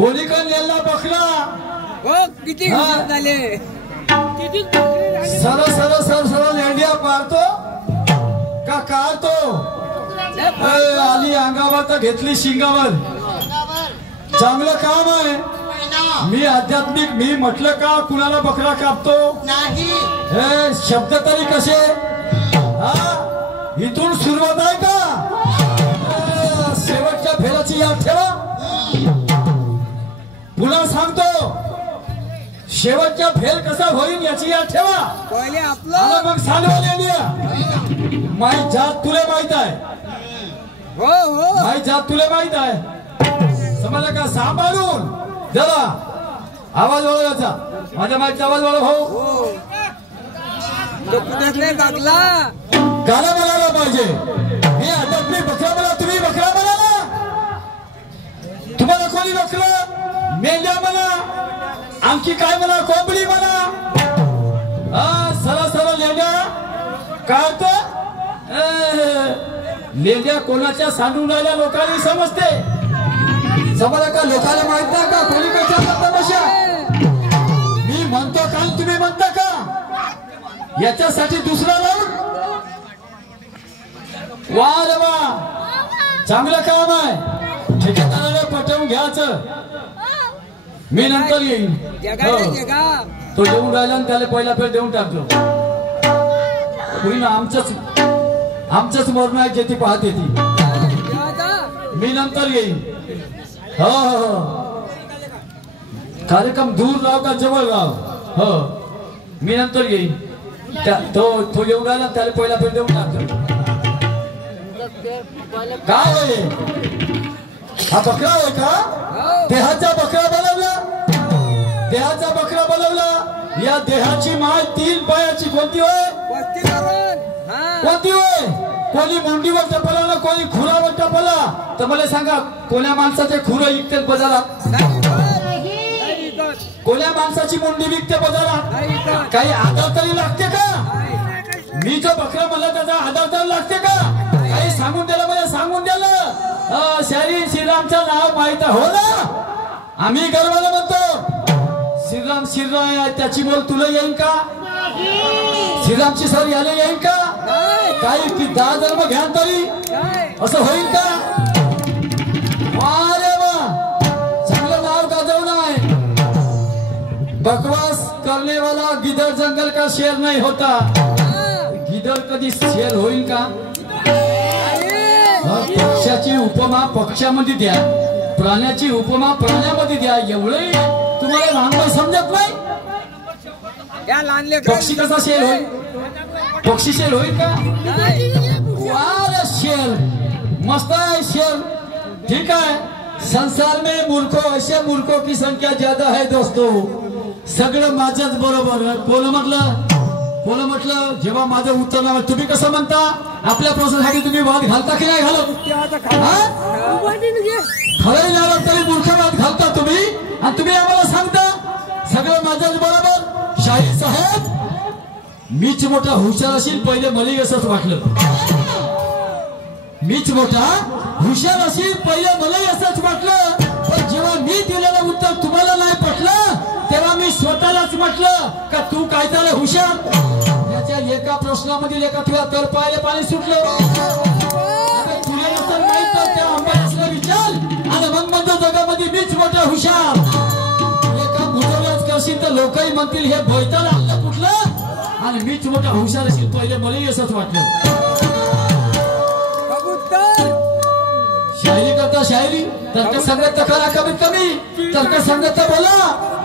कोणी का नेला बकरा हो किती झाले किती सरळ सरळ सरळ सरळ लेंडिया पारतो का काढतो आली अंगावर तर घेतली शिंगावर चांगलं काम आहे मी आध्यात्मिक मी म्हटलं का कुणाला बकरा कापतो नाही हे शब्द तरी कसे इथून सुरुवात आहे का शेवटच्या फेराची याद ठेवा पुन्हा सांगतो शेवटच्या फेर कसा होईल याची याद ठेवा पहिले आपलं मग सांगले माई जात तुला माहित आहे हो हो माई जात तुला माहित आहे समजलं का सांभाळून जरा आवाज वाढवायचा माझ्या माईचा आवाज वाढव हो कुठे टाकला गाणं म्हणायला पाहिजे मी आध्यात्मिक बकरा म्हणा तुम्ही बकरा म्हणाला तुम्हाला कोणी बकरा मेंढ्या म्हणा आणखी काय म्हणा कोंबडी म्हणा सरळ सरळ लेंड्या काढतो लेंड्या कोणाच्या सांडून राहिल्या लोकांनी समजते समजा का लोकांना माहित नाही का कोणी कशा तमाशा मी म्हणतो का तुम्ही म्हणता का याच्यासाठी दुसरा लावून वा रे वा चांगलं काम आहे ठेकेदाराला पटवून घ्यायचं मी नंतर येईन तो येऊन राहिला आणि त्याला पहिला फेर देऊन टाकलो आमचंच मरण आहे जे ती पाहते ती मी नंतर येईन हो हो कार्यक्रम दूर राव का जवळ राव हो मी नंतर येईन तो येऊन राहिला त्याला पहिला फेर देऊन टाकलो काय आहे हा बकरा आहे का देहाचा बकरा बनवला देहाचा बकरा बनवला या देहाची माय 3 पायाची कोणती होय कोणती होय कोणी मुंडीवर टपला ना कोणी खुरावर टपला तर मला सांगा कोण्या माणसाचे खुर विकते बाजारात कोण्या माणसाची मुंडी विकते बाजारात काही आधार तरी लागते का मी जो बकरा मला त्याचा आधार तरी लागते का काही सांगून दिलं मला सांगून दिलं शहरी श्रीरामचं नाव माहित हो ना आम्ही गर्वाला म्हणतो श्रीराम श्रीराम त्याची बोल तुला येईल का श्रीरामची सर याला येईल का काही की 10 जन्म घ्या तरी असं होईल का अरे वा चांगलं नाव गाजवण आहे बकवास करने वाला गिदर जंगल का शेर नहीं होता गिदर कधी शेर होईल का पक्षाची उपमा पक्षामध्ये द्या प्राण्याची उपमा प्राण्यामध्ये द्या एवढे तुम्हाला लहानपणी समजत नाही पक्षी कसा शेर होईल पक्षी शेर होईल का शेर मस्त है शेर ठीक है संसार में मूर्खों ऐसे मूर्खों की संख्या ज्यादा है दोस्तों सगळं माझ्याच बरोबर कोण म्हटलं जेव्हा माझं उत्तर नाव तुम्ही कसं म्हणता आपल्या प्रश्नासाठी तुम्ही वाद घालता की नाही घालत खरंही नाही तरी मूर्ख वाद घालता तुम्ही आणि तुम्ही आम्हाला सांगता सगळं माझ्याच बरोबर शाहीर साहेब मीच मोठा हुशार असेल पहिले मला असंच वाटलं मीच मोठा हुशार असेल पहिले मला असंच वाटलं पण जेव्हा मी दिलेलं उत्तर तुम्हाला नाही पटलं तेव्हा मी स्वतःलाच म्हटलं का तू काय झालं हुशार याच्या एका प्रश्नामध्ये एका तुला तर पायला पाणी सुटलं तुला नसेल माहित तर त्या अंबानीला विचार आणि मग म्हणतो जगामध्ये मीच मोठा हुशार एका मुलालाच करशील तर लोकही म्हणतील हे भयताल आणलं कुठलं आणि मीच मोठा हुशार असेल पहिले मलाही असंच वाटलं शायरी करता शायरी तर्क संगत करा कमीत कमी तर्क संगत बोला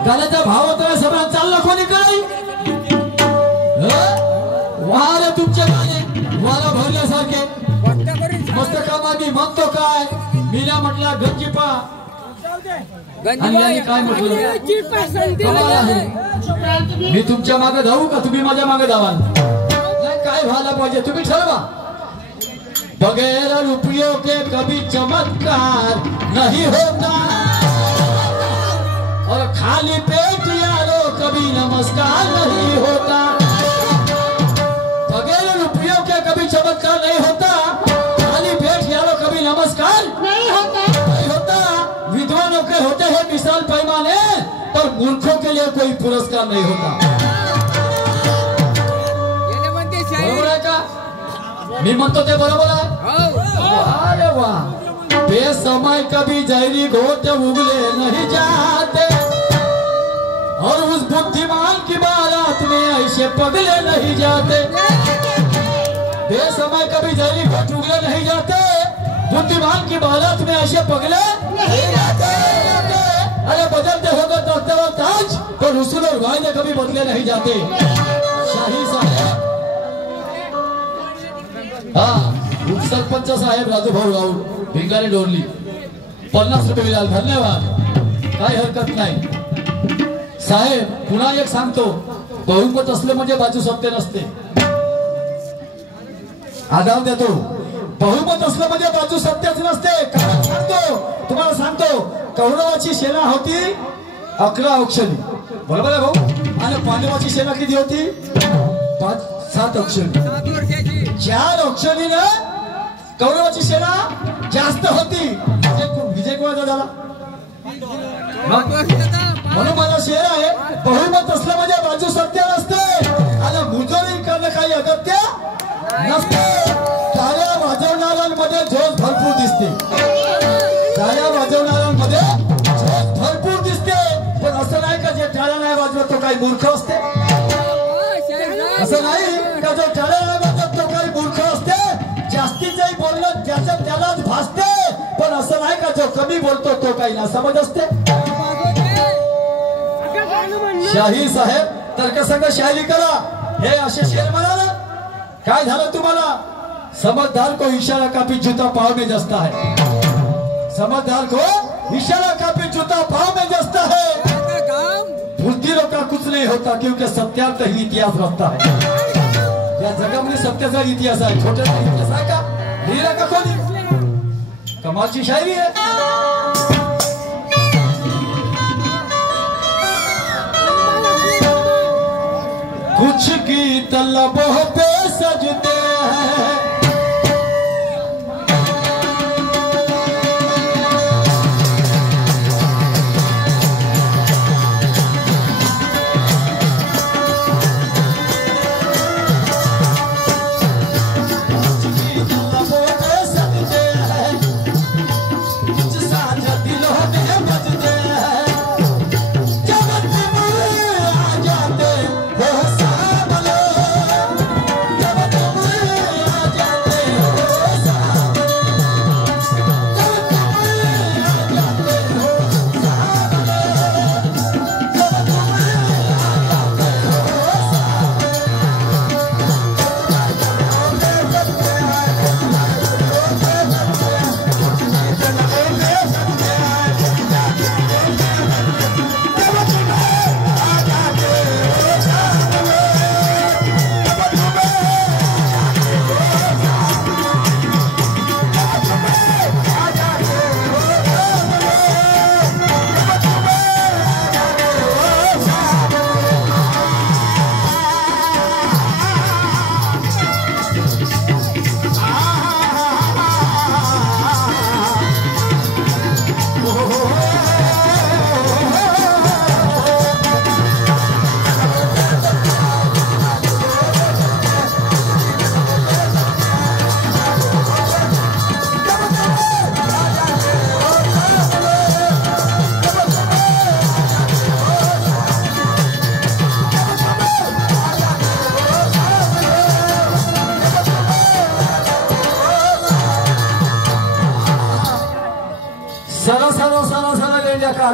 गाण्याचा भाव होता सगळा चालला कोणी काही वारे तुमचे गाणे वारा भरल्यासारखे मस्त कामागी म्हणतो काय मीना म्हटला गंजीपा आणि काय म्हटलं मी तुमच्या मागे धावू का तुम्ही माझ्या मागे धावाल काय व्हायला पाहिजे तुम्ही ठरवा बगैर रुपयों के कभी चमत्कार नहीं होता और खाली पेट यारो कभी नमस्कार नहीं होता बगैर रुपयों के कभी चमत्कार नहीं होता खाली पेट यारो कभी नमस्कार नहीं होता विद्वानों के होते हैं मिसाल पैमाने, पर मूर्खों के लिए कोई पुरस्कार नहीं होता। बरोबर आहे का? मी म्हणतो ते बरोबर आहे। अरे वाह, बेसमय कभी जहरी घोट उगले नहीं जाते, और उस बुद्धिमान की बारात में ऐसे पगले नहीं जाते। बेसमय कभी जहरी घोट उगले नहीं जाते, बुद्धिमान की बारात में ऐसे पगले नहीं जाते। अरे बदलते होगा तख्ते और ताज, तो रसूल और वायदे कभी बदले नहीं जाते। शाही साहेब, हाँ, उपसरपंच साहेब राजूभाऊ राऊळ भिंगारी डोरली 50 रुपये मिळाले, धन्यवाद, काही हरकत नाही। साहेब पुन्हा एक सांगतो, बहुमत असले म्हणजे बाजू सत्य नसते। आधार देतो, बहुमत असलं म्हणजे बाजू सत्याच नसते। कारण सांगतो, तुम्हाला सांगतो, कौरवाची सेना होती 11 अक्षरी, बरोबर आहे भाऊ, आणि पांडवाची सेना किती होती? 7 अक्षरी। 4 अक्षरीनं कौरवाची सेना जास्त होती। विजय कोणाचा झाला? म्हणून माझा शेर आहे, बहुमत असलं म्हणजे बाजू सत्य नसते, आणि मुजोरी करणं काही अगत्य नसते। टाळ्या वाजवणाऱ्यांमध्ये जोश भरपूर दिसते, टाळ्या वाजवणाऱ्यांमध्ये जोश भरपूर दिसते, पण असं नाही का जे टाळ्या नाही वाजवत तो काही मूर्ख असते? असं नाही का जो टाळ्या नाही वाजवत तो काही मूर्ख असते? जास्तीचंही बोलणं त्याचं त्यालाच भासते, पण असं नाही का जो कमी बोलतो तो काही नासमज असते। शाही साहेब तर्कसंग शायरी करा, हे असे शेर म्हणाला। काय झालं तुम्हाला? समझदार को इशारा काफी जूता पाव में जसता है, समझदार को इशारा काफी जूता पाव में जसता है। बुद्धिलों का कुछ नहीं होता, क्योंकि सत्यार्थ ही इतिहास रचता है। या जगामध्ये सत्याचा इतिहास आहे, छोट्याचा इतिहास आहे का? लिहिला का कोणी? कमालची शायरी आहे। कुछ की तलबों पे सजते हैं,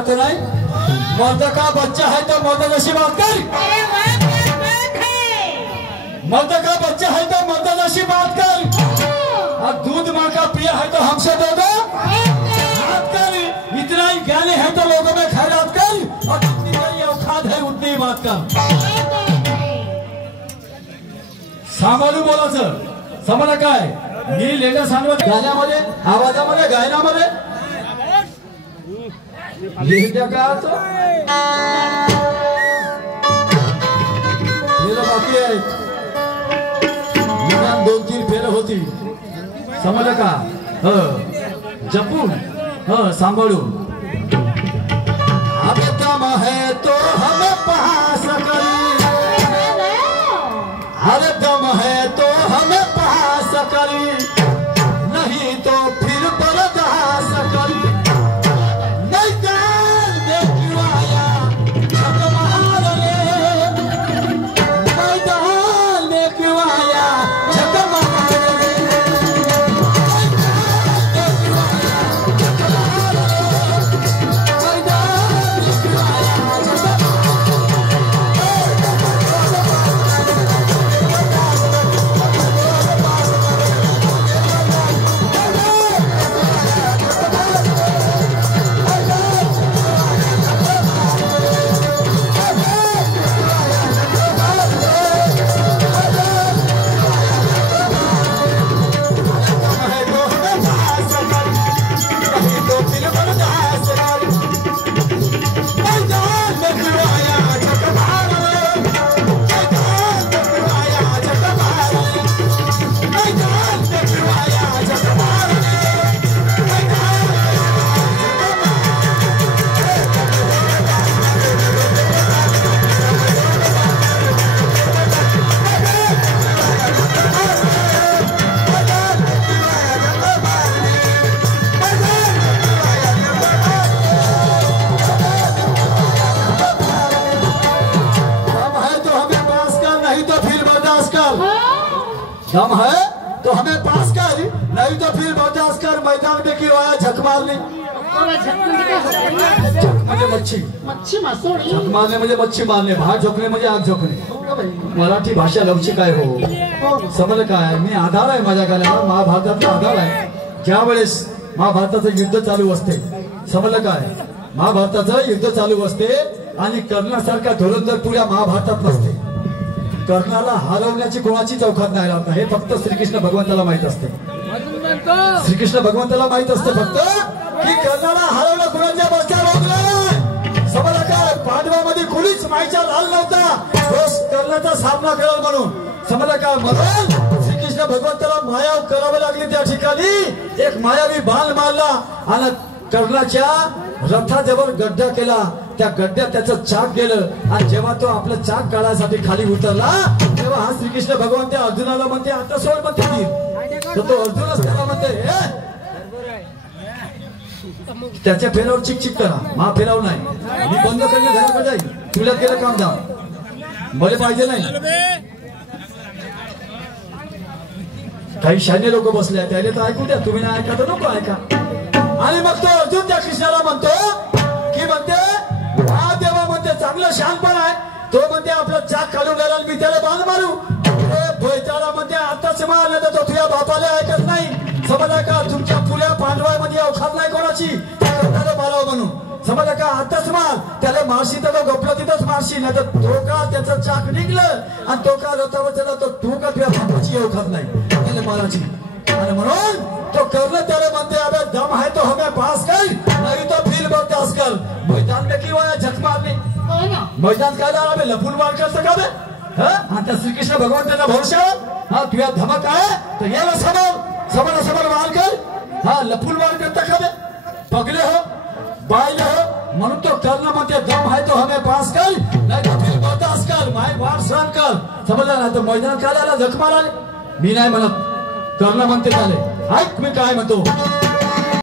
तो नहीं मर्द का बच्चा है तो मर्द जैसी बात कर, मर्द का बच्चा है तो मर्द जैसी बात कर, और दूध माँ का पिया है तो हमसे दो दो हाथ कर। इतना ही ज्ञानी है तो लोगों में खैरात कर, और जितनी बड़ी औकात है उतनी ही बात कर। सांभाळून बोलायचं, समजलं काय? मी लेण्या सांगत गाण्यामध्ये, आवाजामध्ये, गायनामध्ये लिहिल्या का बाकी आहे। 2-3 फेर होती, समजलं का? जपून सांभाळून दम है तो हमें पास कर, अरे दम है तो हमें पास कर, नहीं तो फिर बर्दाश्त कर। मैदान में क्यों आया झक मारने, मैदान में क्यों आया झक मारने, दम है तो हमें पास कर, नहीं तो फिर बर्दाश्त कर। मैदान में क्यों आया झक मारने, मुझे मच्छी झक मारने, मुझे मच्छी मारने, बाहेर झोकणे म्हणजे आग झोकणे। मराठी भाषा लवचिक आहे हो, समजलं काय? मी आधार आहे माझ्या गाण्याला, महाभारताचा आधार आहे। ज्या वेळेस महाभारताचं युद्ध चालू असते, समजलं काय? महाभारताचं युद्ध चालू असते आणि कर्णासारखा धुरंधर पुऱ्या महाभारतात नसते। कर्णाला हरवण्याची कोणाची चौकात नाही राहत, हे फक्त श्रीकृष्ण भगवंताला माहित असते। श्रीकृष्ण भगवंताला माहित असते फक्त की कर्णाला हरवलं कोणाच्या बसच्या रोखलं। समजलं काय? पांडवामध्ये कुणीच माईचा लाल नव्हता कर्णाचा सामना करेल म्हणून, समजलं काय? म्हणून श्रीकृष्ण भगवंताला माया करावी लागली। त्या ठिकाणी एक मायावी बाण मारला आणि कर्णाच्या रथाजवळ गड्डा केला, त्या गड्ड्यात त्याचं चाक गेलं आणि जेव्हा तो आपलं चाक काढायसाठी खाली उतरला तेव्हा हा श्रीकृष्ण भगवान त्या अर्जुनाला म्हणते आता सोड म्हणते, तर तो अर्जुनच त्याला म्हणते त्याच्या फेरावर चिक चिक करा, मा फेराव नाही, मी बंद करणे घराकडे जाईल, तुला केलं काम धाम बरे पाहिजे नाही। काही शाने लोक बसले त्याने तर ऐकू द्या, तुम्ही नाही ऐका तर नको ऐका। आणि मग तो अर्जुन त्या कृष्णाला म्हणतो की म्हणते हा देवा म्हणते चांगलं शहाणपण आहे, तो म्हणते आपलं चाक काढून गेला मी त्याला बाण मारू, भोयताळा म्हणते आताच मारलं तर तो तुझ्या बापाला ऐकत नाही। समजा का तुमच्या पुऱ्या पांडवामध्ये अवखात नाही कोणाची त्याला मारावं म्हणून, समजा का आताच मार त्याला मारशी तर गपलं तिथंच मारशी, नाही तर तो का त्याचं चाक निघलं आणि तो का रथावर चला तो तू का तुझ्या बापाची अवखात नाही त्याला मारायची। आणि म्हणून तो कर्ण त्याला म्हणते अबे दम है तो हमें पास कर, नहीं तो फिर बर्दाश्त कर। मैदान में क्यों आया झक मारने, मैदान काय झाला बे लपून मार करतं का बे? आता श्रीकृष्ण भगवान त्यांना भरोसा हा तुझ्या धमक आहे तर याला समोर मार कर, हा लपून मार करता का बे? पगले हो बायले हो, म्हणून तो कर्ण म्हणते दम है तो हमें पास कर, नहीं तो फिर बर्दाश्त कर, माय वार सहन कर। समजलं ना? तर मैदान काय झाला झक माराले, मी नाही म्हणत, कर्ण म्हणते झाले। ऐक मी काय म्हणतो,